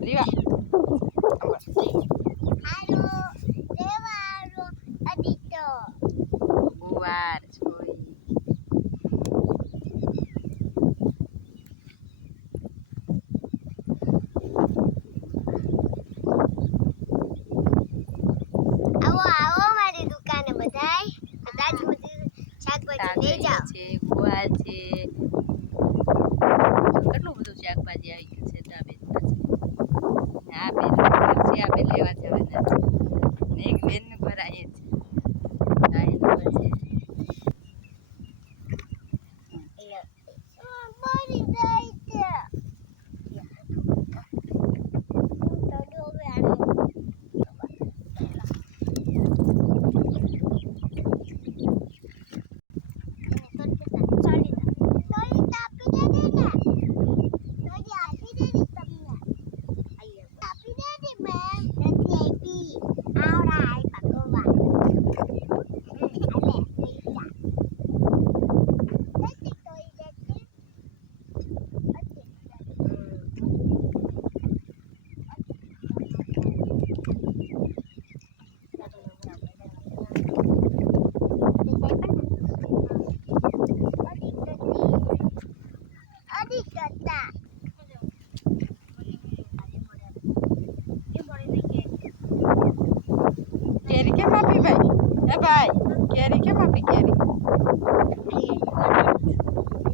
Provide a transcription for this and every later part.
રીવા હાલો દેવારો અદિતો ગુવાર છોઈ આવો આવો મારી દુકાને બધાય કદાચ મને શાકભાજી લઈ જાઓ છે ગુવાર છે કેટલું બધું શાકભાજી આવી ગયું છે તાબે આ બેન છે આ બેન લેવા જવાના ને એક બેન નું ઘર આયે છે આ એનું ઘર છે બોલી જાય છે કેરી કેમ આપી ભાઈ હે ભાઈ કેરી કેમ આપી કેરી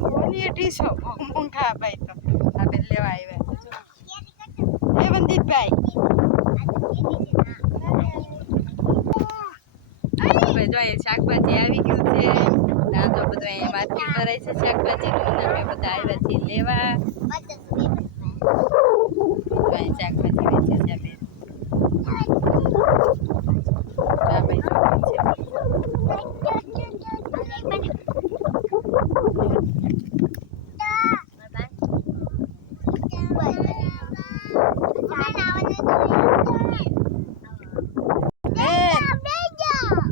કોની ટીસો મૂંગા ભાઈ તો આ બેન લેવા આવ્યા છે એ વંદિતભાઈ ભાઈ જો અહીંયા શાકભાજી આવી ગયું છે આ તો બધું અહીંયા માર્કેટ ભરાય છે શાકભાજીનું અમે બધા આવ્યા છીએ લેવા અહીંયા શાકભાજી વેચે છે આ બેન આ ભાઈ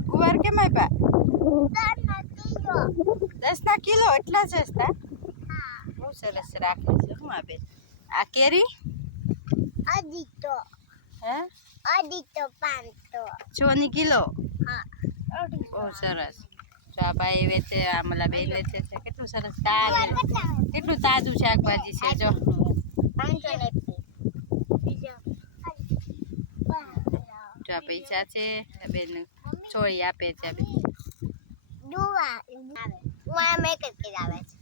ગુવાર કેમ આપ્યા 10 કિલો એટલા સસ્તા બહુ સરસ રાખે છે હું આ બેન આ કેરી અદિતો હે અદિતો 500 6 કિલો હા બહુ સરસ તો આ ભાઈ વેચે આ મલા બેન વેચે છે કેટલું સરસ તાજું કેટલું તાજું શાકભાજી છે જો 500 જો આ પૈસા છે બેન છોડી આપે છે દુવા આવે હું મેક જ આવે છે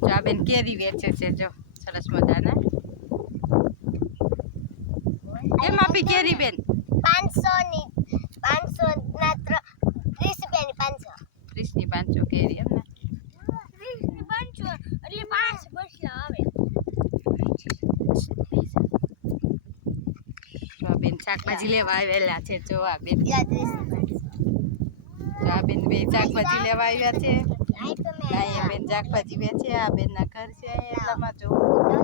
જો આ બેન કેરી વેચે છે જો સરસ મજાના કેમ આપી કેરી બેન 500 ની 500 ના 30 રૂપિયાની 500 30 ની 500 કેરી એમ ને 30 ની 500 એટલે 5 બસલા આવે જો આ બેન શાકભાજી લેવા આવેલા છે જો આ બેન જો આ બેન બે શાકભાજી લેવા આવ્યા છે અહીંયા બેન શાકભાજી વેચે આ બેન ના ઘર છે એટલામાં જો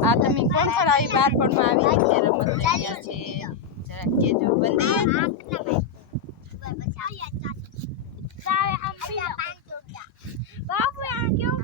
આ તમે કોણ આવી બાળપણમાં આવી રીતે રમત રમ્યા છે જરાક કેજો બંધી બાબુ આ કેવું